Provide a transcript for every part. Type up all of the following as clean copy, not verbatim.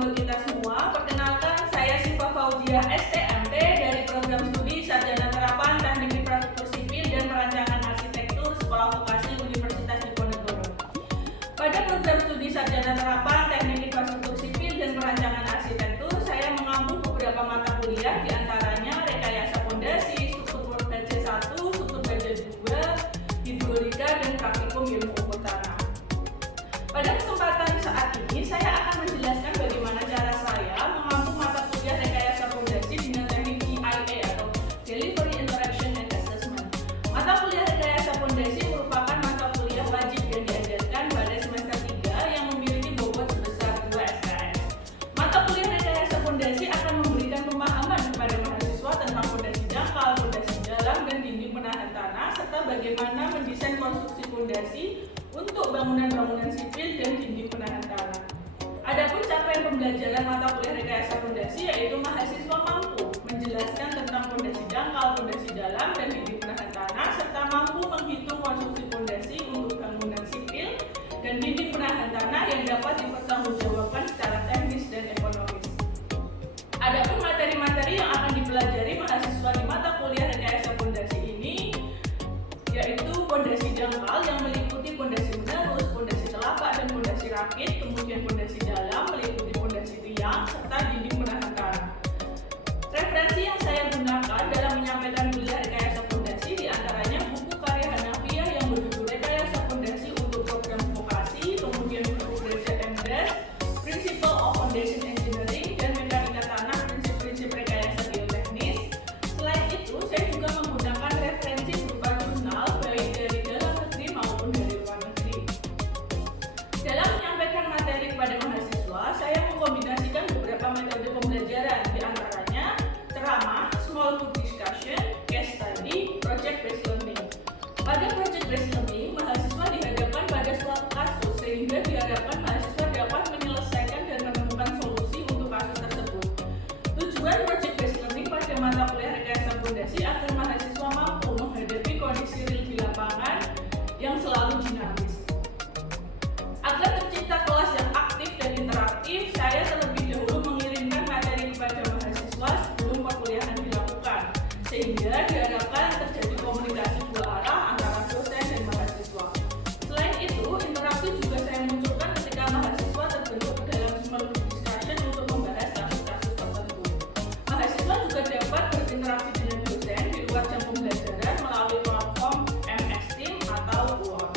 untuk kita semua. Perkenalkan, saya Siva Fauzia STMT dari Program Studi Sarjana Terapan Teknik Infrastruktur Sipil dan Perancangan Arsitektur Sekolah Vokasi Universitas Diponegoro. Pada Program Studi Sarjana Terapan Teknik Infrastruktur Sipil dan Perancangan Arsitektur, saya mengampu beberapa mata kuliah, diantaranya rekayasa fondasi, struktur baja 1, struktur baja 2, hidrolika, dan praktikum ilmu ukur tanah. Pada kesempatan saat ini, saya akan menjelaskan bagaimana cara saya mengampu mata kuliah rekayasa fondasi dengan teknik DIA atau Delivery Interaction and Assessment. Mata kuliah rekayasa fondasi merupakan mata kuliah wajib yang diajarkan pada semester 3 yang memiliki bobot sebesar 2 SKS. Mata kuliah rekayasa fondasi akan memberikan pemahaman kepada mahasiswa tentang fondasi dangkal, fondasi dalam, dan dinding penahan tanah, serta bagaimana mendesain konstruksi fondasi untuk bangunan-bangunan sipil dan dinding penahan tanah. Adapun capaian pembelajaran mata kuliah rekayasa fondasi yaitu mahasiswa mampu menjelaskan tentang fondasi dangkal, fondasi dalam, dan dinding penahan tanah, serta mampu menghitung konstruksi fondasi untuk bangunan sipil dan dinding penahan tanah yang dapat dipertanggungjawabkan secara teknis dan ekonomis. Adapun materi-materi yang akan dipelajari mahasiswa di mata kuliah rekayasa fondasi ini yaitu fondasi dangkal yang meliputi fondasi menerus, fondasi telapak, dan fondasi rakit, kemudian fondasi dalam meliputi fondasi tiang serta dinding penahan tanah. Referensi yang saya gunakan dalam menyampaikan kuliah rekayasa fondasi diantaranya buku karya Hanafiah yang berjudul Rekayasa Fondasi untuk Program Vokasi, kemudian buku Graduate MDes, Principle of Foundation Engineering, dan Mekanika Tanah, Prinsip-prinsip Rekayasa Geoteknis. Selain itu, saya juga menggunakan referensi berupa jurnal baik dari dalam negeri maupun dari luar negeri. Dalam menyampaikan materi kepada mahasiswa, saya mengkombinasikan beberapa metode pembelajaran, diantaranya ceramah, small group discussion, case study, project based learning. Pada project based learning, mahasiswa dihadapkan pada suatu kasus sehingga diharapkan mahasiswa dapat menyelesaikan dan menemukan solusi untuk kasus tersebut. Tujuan project based learning pada mata kuliah rekayasa fondasi agar mahasiswa mampu menghadapi kondisi real di lapangan yang selalu dinamis. Agar tercipta kelas yang aktif dan interaktif, saya terlebih dahulu mengirimkan materi kepada mahasiswa sebelum perkuliahan dilakukan, sehingga diharapkan terjadi komunikasi dua arah antara dosen dan mahasiswa. Selain itu, interaksi juga saya munculkan ketika mahasiswa terbentuk dalam small group discussion untuk membahas kasus-kasus tertentu. Mahasiswa juga dapat berinteraksi dengan dosen di luar jam pembelajaran melalui platform MS Team atau Word.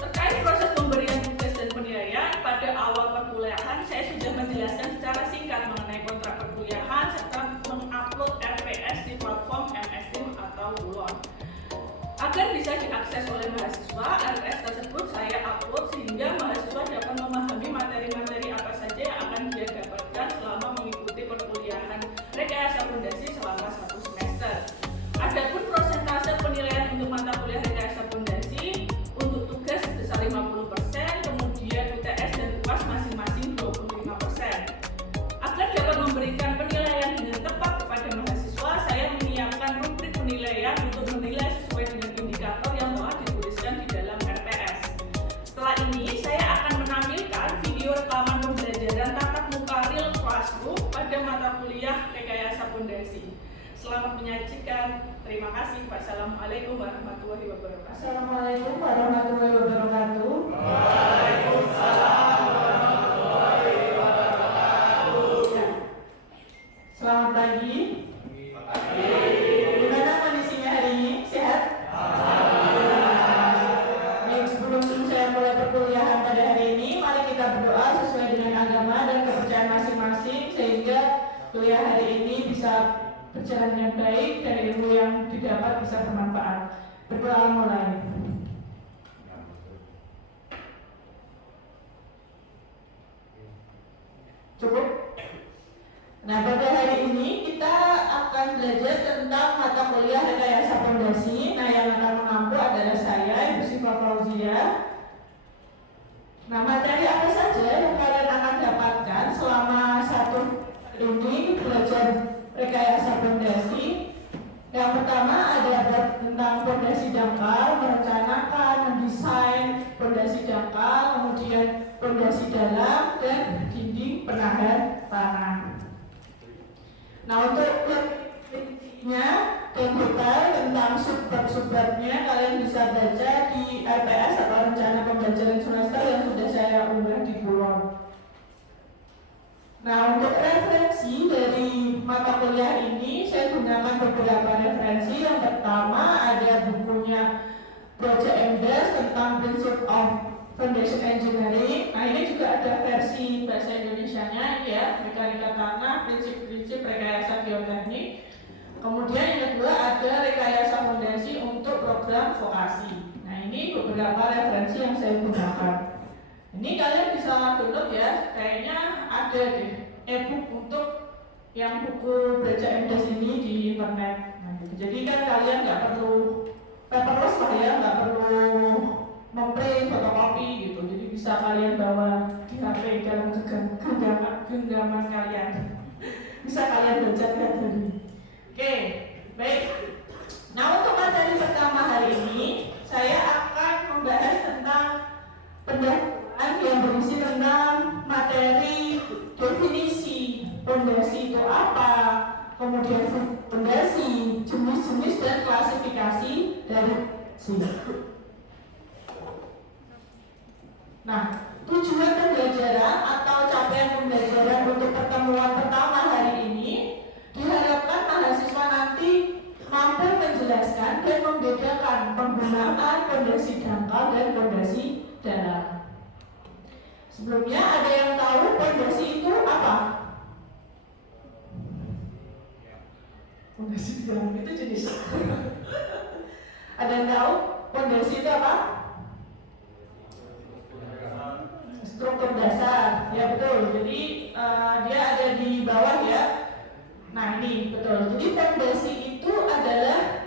Terkait proses pemberian tugas dan penilaian, pada awal perkuliahan saya sudah menjelaskan secara singkat mengenai kontrak perkuliahan serta mengupload RPS di platform MS Team atau Word. Agar bisa diakses oleh mahasiswa, RPS tersebut saya upload sehingga mahasiswa dapat memahami materi-materi apa saja yang akan dia dapatkan selama mengikuti perkuliahan rekayasa fondasi selama 1 semester. Adapun prosentase penilaian untuk mata kuliah rekayasa fondasi untuk tugas sebesar 50%, kemudian UTS dan UAS masing-masing 25%. Agar dapat memberikan penilaian dengan tepat kepada mahasiswa, saya menyiapkan rubrik penilaian untuk menilai sesuai dengan indikator yang telah dituliskan di dalam RPS. Setelah ini, saya akan menampilkan video rekaman pembelajaran tatap muka real classroom pada mata kuliah rekayasa fondasi. Selamat menyaksikan. Terima kasih. Wassalamualaikum warahmatullahi wabarakatuh. Assalamualaikum warahmatullahi wabarakatuh. Waalaikumsalam warahmatullahi wabarakatuh. Selamat pagi. Gimana kondisinya hari ini? Sehat? Baik, sebelum saya mulai perkuliahan pada hari ini, mari kita berdoa sesuai dengan agama dan kepercayaan masing-masing sehingga kuliah hari ini bisa berjalan dengan baik dan ilmu yang didapat bisa bermanfaat. Berdoa mulai. Cukup? Nah, pada hari ini kita akan belajar tentang mata kuliah rekayasa fondasi. Nah, yang akan mengampu adalah saya, Ibu Siva Fauzia. Nah, materi apa saja yang kalian akan dapatkan selama 1 ini belajar rekayasa fondasi? Yang pertama ada tentang fondasi dangkal, merencanakan, mendesain fondasi dangkal, kemudian fondasi dalam, dan tekniknya dan detail tentang subbab-subbabnya kalian bisa baca di RPS atau rencana pembelajaran semester yang sudah saya unggah di Buron. Nah, untuk referensi dari mata kuliah ini saya gunakan beberapa referensi. Yang pertama ada bukunya Project MDes tentang Principle of Foundation Engineering. Nah, ini juga ada versi bahasa Indonesianya ya, mekanika tanah, prinsip-prinsip rekayasa geoteknik. Kemudian yang kedua ada rekayasa fondasi untuk program vokasi. Nah, ini beberapa referensi yang saya gunakan. Ini kalian bisa download ya, kayaknya ada deh e-book untuk yang buku Belajar MDes ini di internet. Nah, gitu. Jadi kan kalian nggak perlu paperless lah ya, nggak perlu memprint fotokopi gitu. Jadi bisa kalian bawa di HP dalam genggaman kalian. Bisa kalian baca tiap hari. Oke, baik. Nah, untuk materi pertama hari ini saya akan membahas tentang pendahuluan yang berisi tentang materi definisi fondasi itu apa, kemudian fondasi, jenis-jenis dan klasifikasi dari fondasi. Nah, tujuan pembelajaran atau capaian pembelajaran untuk pertemuan pertama hari ini diharapkan mahasiswa nanti mampu menjelaskan dan membedakan penggunaan fondasi dangkal dan fondasi dalam. Sebelumnya ada yang tahu fondasi itu apa? Fondasi dalam itu jenis. Ada yang tahu fondasi itu apa? Struktur dasar, ya betul. Jadi dia ada di bawah ya. Nah ini betul. Jadi fondasi itu adalah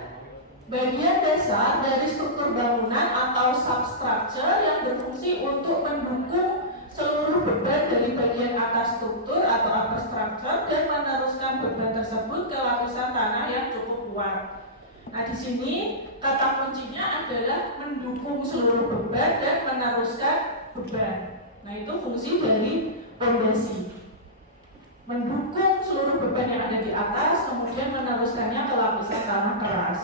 bagian dasar dari struktur bangunan atau substructure yang berfungsi untuk mendukung seluruh beban dari bagian atas struktur atau upper structure dan meneruskan beban tersebut ke lapisan tanah yang cukup kuat. Nah di sini kata kuncinya adalah mendukung seluruh beban dan meneruskan beban. Nah itu fungsi dari fondasi. Mendukung seluruh beban yang ada di atas, kemudian meneruskannya ke lapisan tanah keras.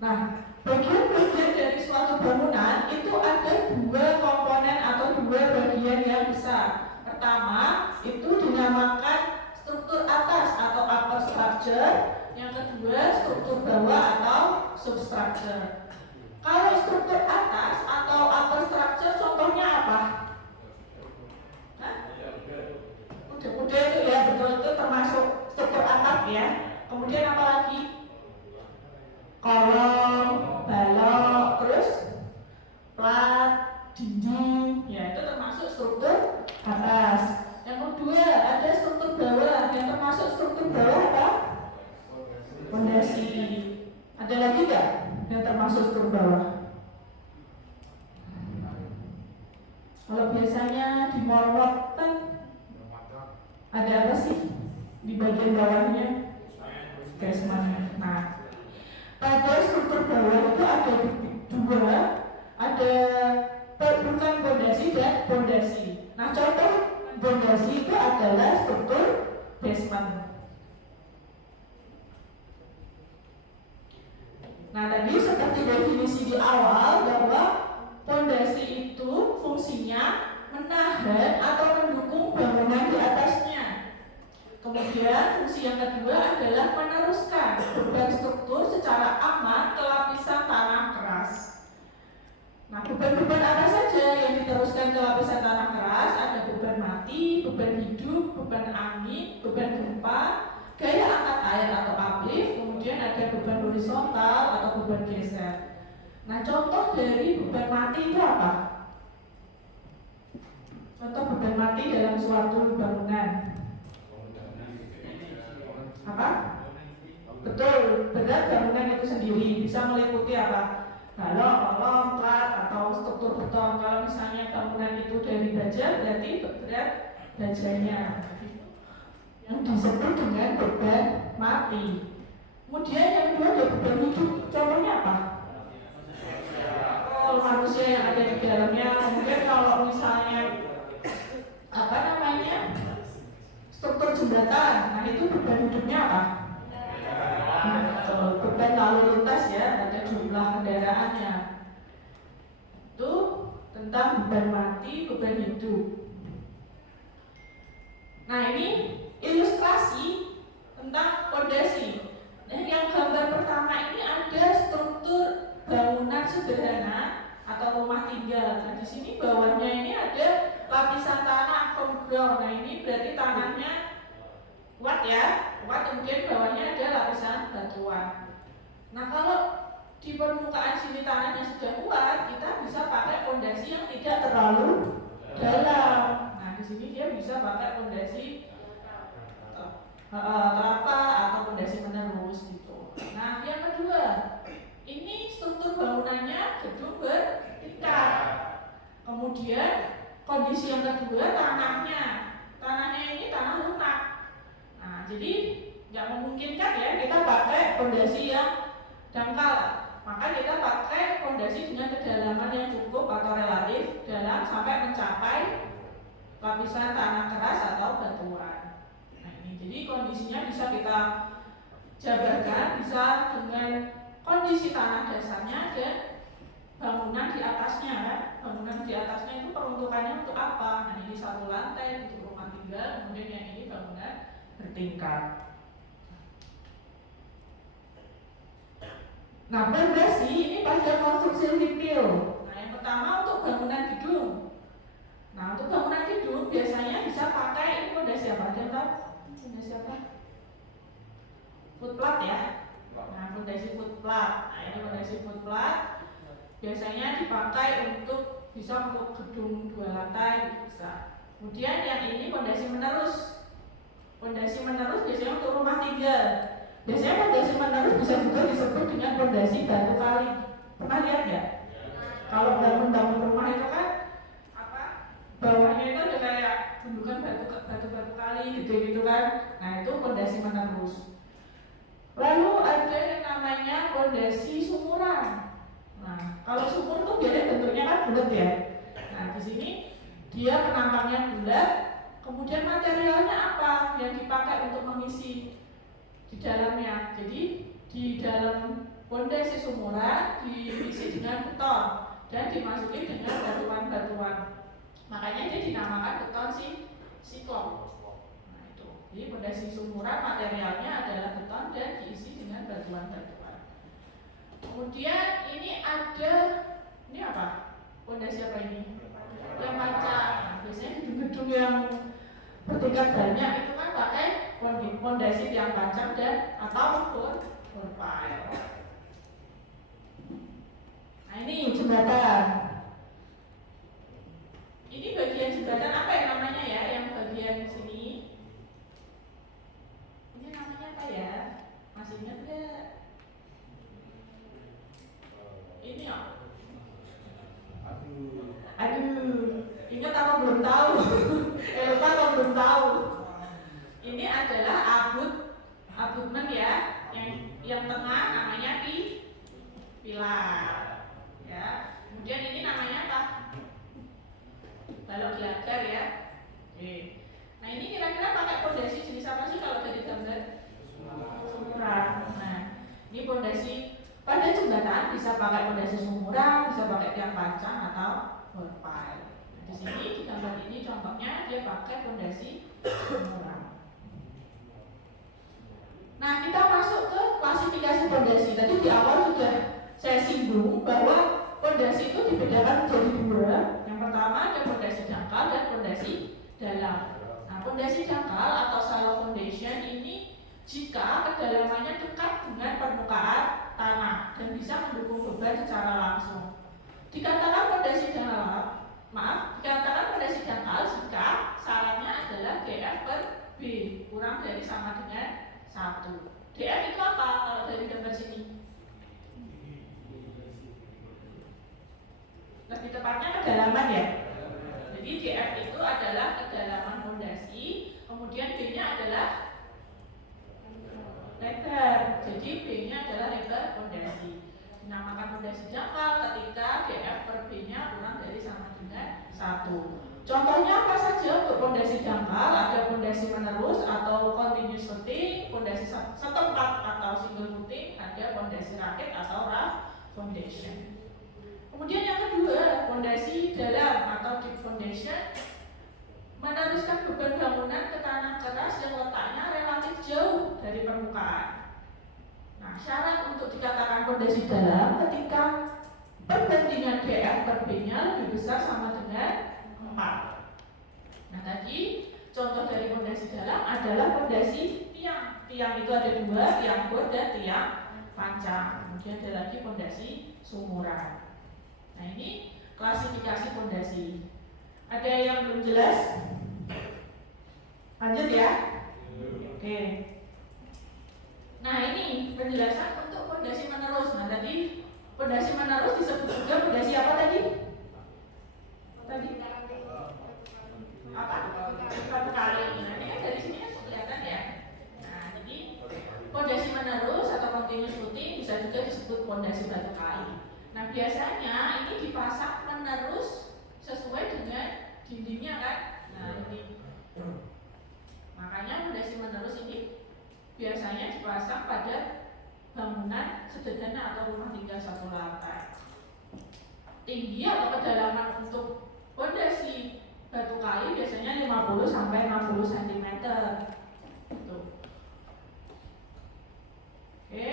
Nah, bagian-bagian dari suatu bangunan itu ada dua komponen atau dua bagian yang besar. Pertama, itu dinamakan struktur atas atau upper structure. Yang kedua, struktur bawah atau substructure. Kalau struktur atas atau upper structure contohnya apa? Udah itu ya, betul, itu termasuk struktur atap ya. Kemudian apa lagi? Kolom, balok, terus plat, dinding, ya itu termasuk struktur atas. Yang kedua ada struktur bawah, yang termasuk struktur bawah apa? Fondasi. Ada lagi nggak yang termasuk struktur bawah? Kalau biasanya di mall kan ada apa sih di bagian bawahnya? Basement. Nah, pada struktur bawah itu ada dua, ada bukan fondasi dan fondasi. Nah, contoh fondasi itu adalah struktur basement. Nah, tadi seperti definisi di awal bahwa fondasi itu fungsinya menahan atau mendukung bangunan di atasnya. Kemudian fungsi yang kedua adalah meneruskan beban struktur secara aman ke lapisan tanah keras. Nah, beban-beban apa saja yang diteruskan ke lapisan tanah keras? Ada beban mati, beban hidup, beban angin, beban gempa, gaya angkat air atau uplift, kemudian ada beban horizontal atau beban geser. Nah, contoh dari beban mati itu apa? Contoh beban mati dalam suatu bangunan. Apa? Betul, berat bangunan itu sendiri bisa meliputi apa? Balok, kolom, plat, atau struktur beton. Kalau misalnya bangunan itu dari baja, berarti berat bajanya. Yang disebut dengan beban mati. Kemudian yang kedua ada beban hidup. Contohnya apa? Oh, manusia yang ada di dalamnya. Kemudian kalau misalnya struktur jembatan, nah itu beban hidupnya apa? Beban lalu lintas ya, ada jumlah kendaraannya. Itu tentang beban mati, beban hidup. Nah ini ilustrasi tentang pondasi. Nah yang gambar pertama ini ada struktur bangunan sederhana atau rumah tinggal. Nah di sini bawahnya ini ada lapisan tanah firm ground. Nah ini berarti tanahnya kuat ya, kuat. Kemudian bawahnya ada lapisan batuan. Nah kalau di permukaan sini tanahnya sudah kuat, kita bisa pakai pondasi yang tidak terlalu dalam. Nah di sini dia bisa pakai pondasi terapa atau pondasi menerus gitu. Nah yang kedua, ini struktur bangunannya gedung bertingkat. Kemudian kondisi yang kedua tanahnya ini tanah lunak. Nah jadi nggak memungkinkan ya kita pakai pondasi yang dangkal. Maka kita pakai pondasi dengan kedalaman yang cukup atau relatif dalam sampai mencapai lapisan tanah keras atau batuan. Nah ini jadi kondisinya bisa kita jabarkan, bisa dengan kondisi tanah dasarnya dan bangunan di atasnya kan. Bangunan di atasnya itu peruntukannya untuk apa? Nah ini satu lantai untuk rumah tinggal, kemudian yang ini bangunan bertingkat. Nah pondasi ini pada konstruksi sipil. Nah yang pertama untuk bangunan gedung. Nah untuk bangunan gedung biasanya bisa pakai ini pondasi apa? Ada tahu? Pondasi apa? Footplat ya. Nah pondasi footplat. Nah ini pondasi footplat biasanya dipakai untuk bisa untuk gedung 2 lantai bisa. Kemudian yang ini pondasi menerus. Pondasi menerus biasanya untuk rumah tinggal. Biasanya pondasi menerus bisa juga disebut dengan pondasi batu kali. Pernah lihat ya? Kalau bangun rumah itu kan apa? Bawahnya itu ada kayak gundukan batu kali gitu kan. Nah itu pondasi menerus. Lalu ada yang namanya pondasi sumuran. Nah kalau sumur tuh biasanya bentuknya kan bulat ya. Nah di sini dia penampangnya bulat. Kemudian materialnya apa yang dipakai untuk mengisi di dalamnya? Jadi di dalam pondasi sumuran diisi dengan beton dan dimasuki dengan batuan-batuan. Makanya dia dinamakan beton siklop. Nah itu. Jadi pondasi sumuran materialnya adalah beton dan diisi dengan batuan-batuan. Kemudian ini ada apa? Pondasi apa ini? Yang pancang. Biasanya gedung-gedung yang bertingkat banyak itu kan pakai pondasi tiang pancang dan atau profile. Nah ini jembatan. Ini bagian jembatan apa ya namanya ya? Yang bagian sini. Ini namanya apa ya? Masih ingat nggak? Ini ya. Aduh, ingat apa belum tahu? Lupa apa belum tahu? Ini adalah abutmen ya, yang tengah namanya pilar, ya. Kemudian ini namanya apa? Balok gelagar ya. Oke. Nah ini kira-kira pakai pondasi jenis apa sih kalau dari gambar? Sumuran. Nah ini pondasi pada jembatan bisa pakai pondasi sumuran, bisa pakai tiang pancang atau profile. Di sini di gambar ini contohnya dia pakai pondasi sumuran. Nah kita masuk ke klasifikasi pondasi. Tadi di awal sudah saya singgung bahwa pondasi itu dibedakan menjadi 2. Yang pertama ada pondasi dangkal dan pondasi dalam. Nah pondasi dangkal atau shallow foundation ini jika kedalamannya dekat dengan permukaan tanah dan bisa mendukung beban secara langsung. Dikatakan pondasi dangkal jika syaratnya adalah DF per B kurang dari sama dengan 1. DF itu apa kalau dari gambar sini? Lebih tepatnya kedalaman ya. Jadi DF itu adalah kedalaman pondasi, kemudian B-nya adalah lebar. Jadi B-nya adalah lebar pondasi. Dinamakan pondasi dangkal ketika DF per B-nya kurang dari sama dengan 1. Contohnya apa saja untuk pondasi dangkal? Ada pondasi menerus atau continuous footing, pondasi setempat atau single footing, ada pondasi rakit atau raft foundation. Kemudian yang kedua, pondasi dalam atau deep foundation, meneruskan beban bangunan ke tanah keras yang letaknya relatif jauh dari permukaan. Nah, syarat untuk dikatakan pondasi dalam ketika perbandingan DF per B-nya lebih besar sama dengan 4. Nah, tadi contoh dari pondasi dalam adalah pondasi tiang. Tiang itu ada 2, tiang bor dan tiang pancang. Kemudian ada lagi pondasi sumuran. Nah, ini klasifikasi pondasi. Ada yang belum jelas? Lanjut ya. Oke. Nah, ini penjelasan untuk pondasi menerus. Nah, tadi pondasi menerus disebut juga pondasi apa tadi? Apa? Batu kali. Nah, ini kan dari sini kan kelihatan ya. Nah, jadi pondasi menerus atau continuous footing bisa juga disebut pondasi batu kali. Nah, biasanya ini dipasang menerus sesuai dengan dindingnya kan. Nah, ini makanya pondasi menerus ini biasanya dipasang pada bangunan sederhana atau rumah tinggal satu lantai. Tinggi atau kedalaman untuk pondasi batu kali biasanya 50 sampai 60 cm. Tuh. Oke.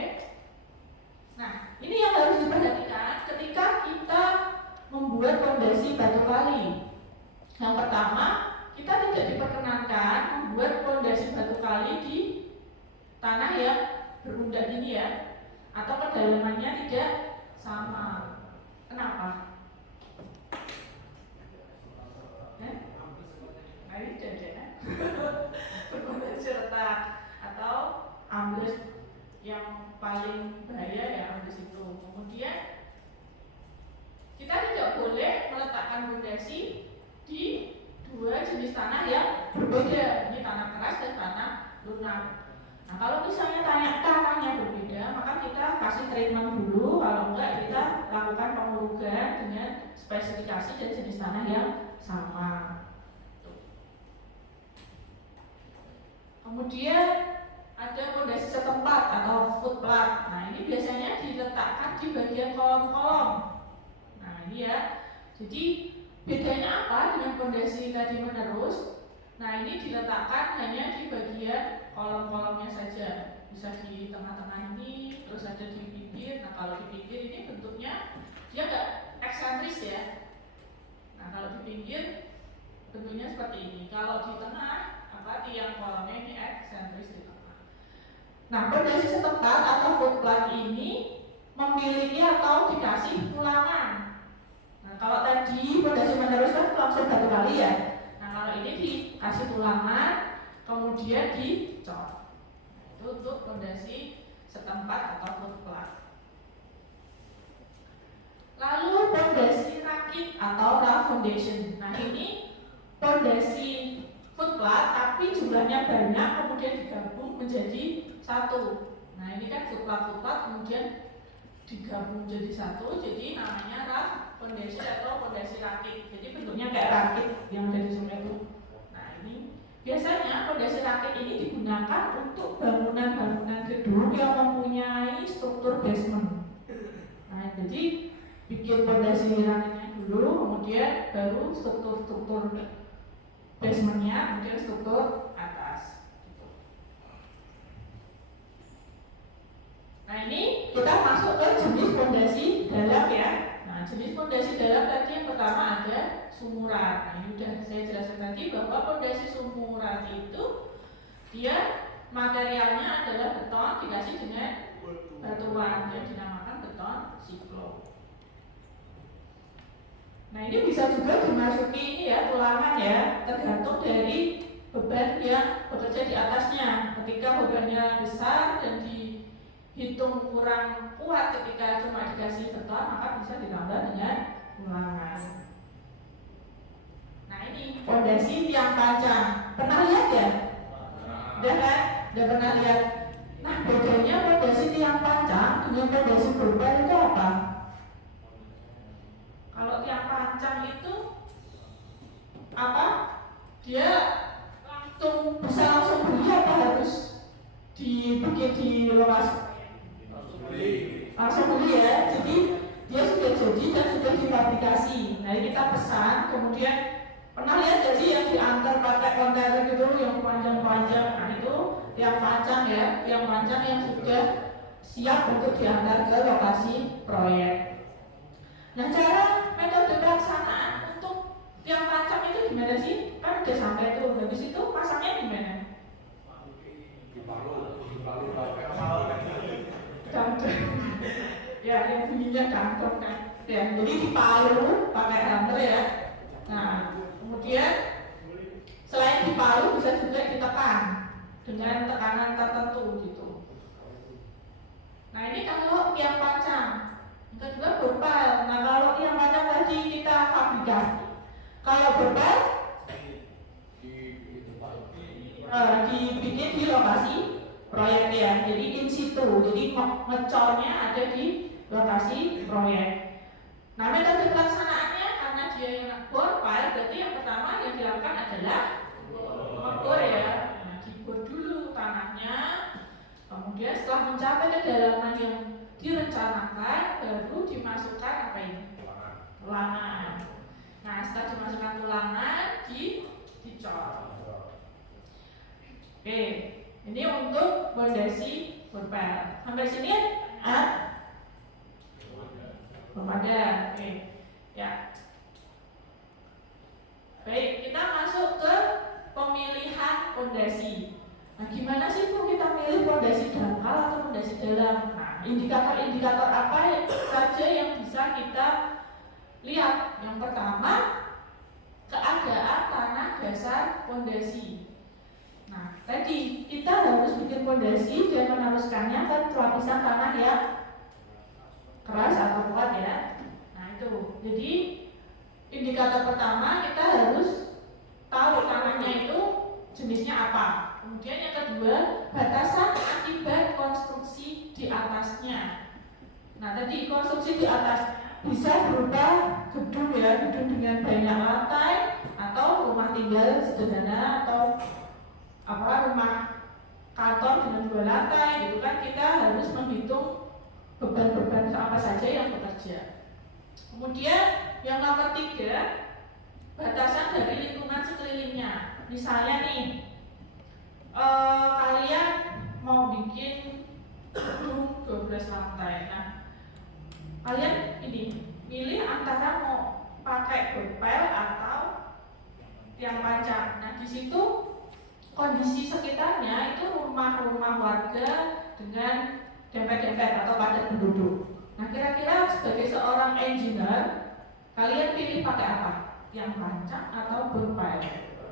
Nah, ini yang harus diperhatikan ketika kita membuat pondasi batu kali. Yang pertama, kita tidak diperkenankan membuat pondasi batu kali di tanah yang berundak ini ya, atau kedalamannya tidak sama. Kenapa? Ini jajanan berpotensi retak atau ambles yang paling bahaya ya ambles itu. Kemudian kita tidak boleh meletakkan pondasi di 2 jenis tanah yang berbeda. Ini tanah keras dan tanah lunak. Nah, kalau misalnya tanahnya berbeda, maka kita kasih treatment dulu. Kalau enggak, kita lakukan pengurugan dengan spesifikasi dan jenis tanah yang sama. Kemudian ada pondasi setempat atau footplat. Nah, ini biasanya diletakkan di bagian kolom-kolom. Nah, ini ya. Jadi bedanya apa dengan pondasi tadi menerus? Nah, ini diletakkan hanya di bagian kolom-kolomnya saja. Bisa di tengah-tengah ini, terus ada di pinggir. Nah, kalau di pinggir ini bentuknya dia nggak eksentris ya. Nah, kalau di pinggir bentuknya seperti ini. Kalau di tengah tiang kolomnya ini eksentris di tengah. Nah, pondasi setempat atau footplat ini memiliki atau dikasih tulangan. Nah, kalau tadi pondasi menerus kan langsung batu kali ya. Nah, kalau ini dikasih tulangan, kemudian dicor. Itu untuk pondasi setempat atau footplat. Lalu pondasi rakit atau raft foundation. Nah, ini pondasi footplat tapi jumlahnya banyak kemudian digabung menjadi satu. Nah, ini kan footplat kemudian digabung menjadi satu, jadi namanya raft foundation atau pondasi rakit. Jadi bentuknya kayak rakit yang dari sungai itu. Nah, ini biasanya pondasi rakit ini digunakan untuk bangunan-bangunan gedung yang mempunyai struktur basement. Nah, jadi bikin pondasi rakitnya dulu, kemudian baru struktur basementnya, kemudian struktur atas. Nah, ini kita masuk ke jenis pondasi dalam ya. Nah, jenis pondasi dalam tadi yang pertama ada sumuran. Nah, ini sudah saya jelaskan tadi bahwa pondasi sumuran itu dia materialnya adalah beton dikasih dengan batuan yang dinamakan beton siklop. Nah, ini bisa juga dimasuki ini ya, tulangan ya, tergantung dari beban yang bekerja di atasnya. Ketika bebannya besar dan dihitung kurang kuat ketika cuma dikasih beton, maka bisa ditambah dengan tulangan. Nah, ini pondasi tiang pancang. Pernah lihat ya? Udah kan? Udah pernah lihat. Nah, bedanya pondasi tiang pancang dengan pondasi berupa itu apa? Kalau tiang pancang itu apa? Dia bisa langsung beli apa harus dibikin di lokasi? Langsung beli ya. Jadi dia sudah jadi dan sudah difabrikasi. Nah kita pesan, kemudian pernah lihat jadi yang diantar pakai kontainer gitu yang panjang-panjang. Nah itu yang panjang ya, yang panjang yang sudah siap untuk diantar ke lokasi proyek. Nah cara metode pelaksanaan untuk yang panjang itu gimana sih? Kan udah sampai tuh, habis itu masaknya gimana? Cantum. Ya yang bunyinya cantum kan. Ya, jadi dipalu pakai hammer ya. Nah kemudian selain dipalu bisa juga ditekan dengan tekanan tertentu gitu. Nah ini kalau yang panjang. Yang kedua berpal. Nah kalau yang panjang tadi kita fabrikasi. Kalau berpal dibikin di lokasi proyek ya. Jadi in situ. Jadi ngecornya ada di lokasi proyek. Nah metode pelaksanaannya karena dia yang berpal, berarti yang pertama yang dilakukan adalah ngebor ya. Nah dibor dulu tanahnya. Kemudian setelah mencapai kedalaman yang direncanakan, baru dimasukkan apa ini? Tulangan. Nah setelah dimasukkan tulangan, dicor. Oke, ini untuk fondasi berpal. Sampai sini belum ada. Oke, ya. Baik, kita masuk ke pemilihan fondasi. Nah, gimana sih Bu kita milih fondasi dangkal atau fondasi dalam? Nah, indikator-indikator apa saja yang bisa kita lihat? Yang pertama, keadaan tanah dasar fondasi. Nah, tadi kita harus bikin fondasi dan meneruskannya ke lapisan tanah yang keras atau kuat ya. Nah, itu. Jadi, indikator pertama kita harus tahu tanahnya itu jenisnya apa. Kemudian yang kedua, batasan akibat konstruksi di atasnya. Nah, tadi konstruksi di atasnya bisa berupa gedung ya, gedung dengan banyak lantai atau rumah tinggal sederhana atau rumah kantor dengan 2 lantai gitu kan. Kita harus menghitung beban-beban apa saja yang bekerja. Kemudian yang nomor 3, batasan dari lingkungan sekelilingnya. Misalnya nih, kalian mau bikin gedung 12 lantai. Nah, kalian ini milih antara mau pakai berpel atau tiang panjang. Nah, di situ kondisi sekitarnya itu rumah-rumah warga dengan dempet-dempet atau padat penduduk. Nah, kira-kira sebagai seorang engineer, kalian pilih pakai apa? Tiang panjang atau berpel?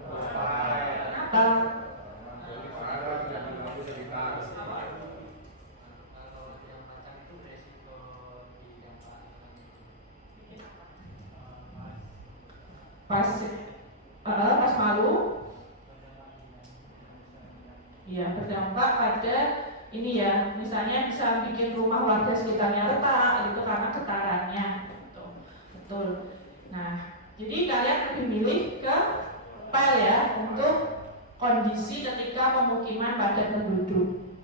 Kenapa? Pas malu ya berdampak pada ini ya, misalnya bisa bikin rumah warga sekitarnya retak itu karena getarannya gitu. Betul. Nah, jadi kalian lebih milih ke pel ya untuk kondisi ketika pemukiman padat penduduk.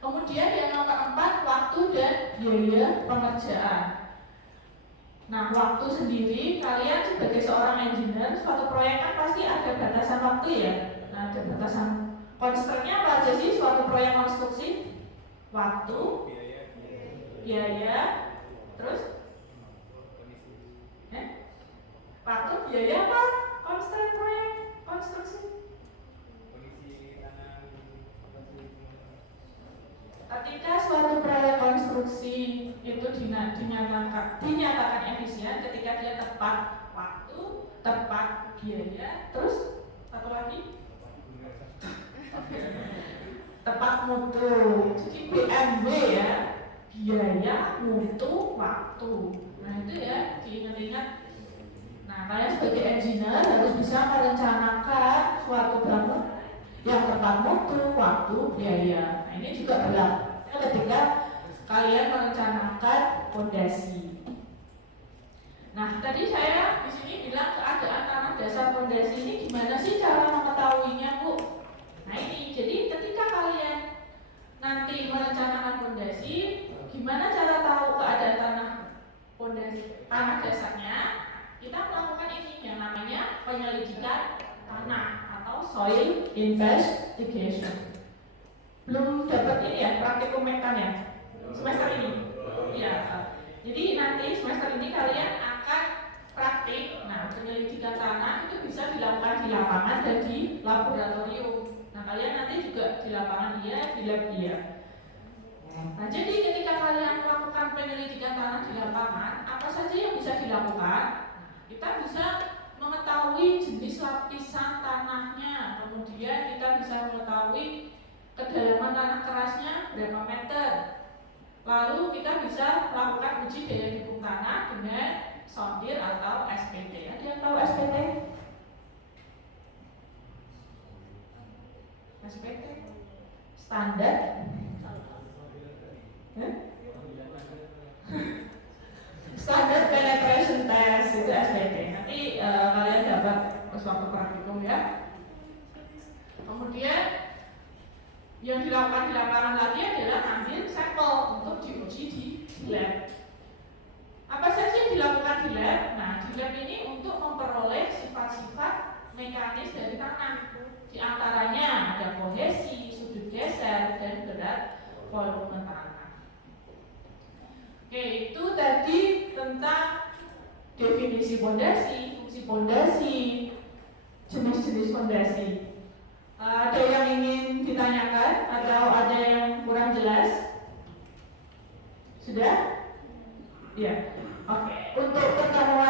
Kemudian yang nomor 4, waktu dan biaya pengerjaan. Nah, waktu sendiri, kalian sebagai seorang engineer, suatu proyek kan pasti ada batasan waktu ya. Nah, ada batasan constraint-nya apa aja sih suatu proyek konstruksi? Waktu, biaya, terus? Waktu, biaya apa? Constraint proyek konstruksi? Ketika suatu proyek konstruksi itu dinyatakan efisien ketika dia tepat waktu, tepat biaya, terus satu lagi tepat mutu. Jadi BMW ya, biaya, mutu, waktu. Nah itu ya diingat-ingat. Nah kalian sebagai engineer harus bisa merencanakan suatu bangunan yang tepat mutu, waktu, biaya. Nah ini juga berlaku ketika kalian merencanakan fondasi. Nah, tadi saya di sini bilang keadaan tanah dasar pondasi ini gimana sih cara mengetahuinya, Bu? Nah ini, jadi ketika kalian nanti merencanakan pondasi, gimana cara tahu keadaan tanah pondasi, tanah dasarnya? Kita melakukan ini yang namanya penyelidikan tanah atau soil investigation. Belum dapat ini ya, praktikum mekannya semester ini. Ya, jadi nanti semester ini kalian akan praktik. Nah, penyelidikan tanah itu bisa dilakukan di lapangan dan di laboratorium. Nah, kalian nanti juga di lapangan dia, di lab dia. Nah, jadi ketika kalian melakukan penyelidikan tanah di lapangan, apa saja yang bisa dilakukan? Kita bisa mengetahui jenis lapisan tanahnya, kemudian kita bisa mengetahui kedalaman tanah kerasnya berapa meter. Lalu kita bisa melakukan uji daya dukung tanah dengan sondir atau SPT. Ada yang tahu SPT? SPT? Standar? Standar penetration test itu SPT. Nanti kalian dapat pas waktu praktikum ya. Kemudian yang dilakukan di lapangan lagi adalah ambil sampel untuk diuji di lab. Apa saja yang dilakukan di lab? Nah, di lab ini untuk memperoleh sifat-sifat mekanis dari tanah. Di antaranya ada kohesi, sudut geser, dan berat volume tanah. Oke, itu tadi tentang definisi pondasi, fungsi pondasi, jenis-jenis pondasi. Ada yang ingin ditanyakan atau ada yang kurang jelas? Sudah? Ya. Oke. Untuk pertemuan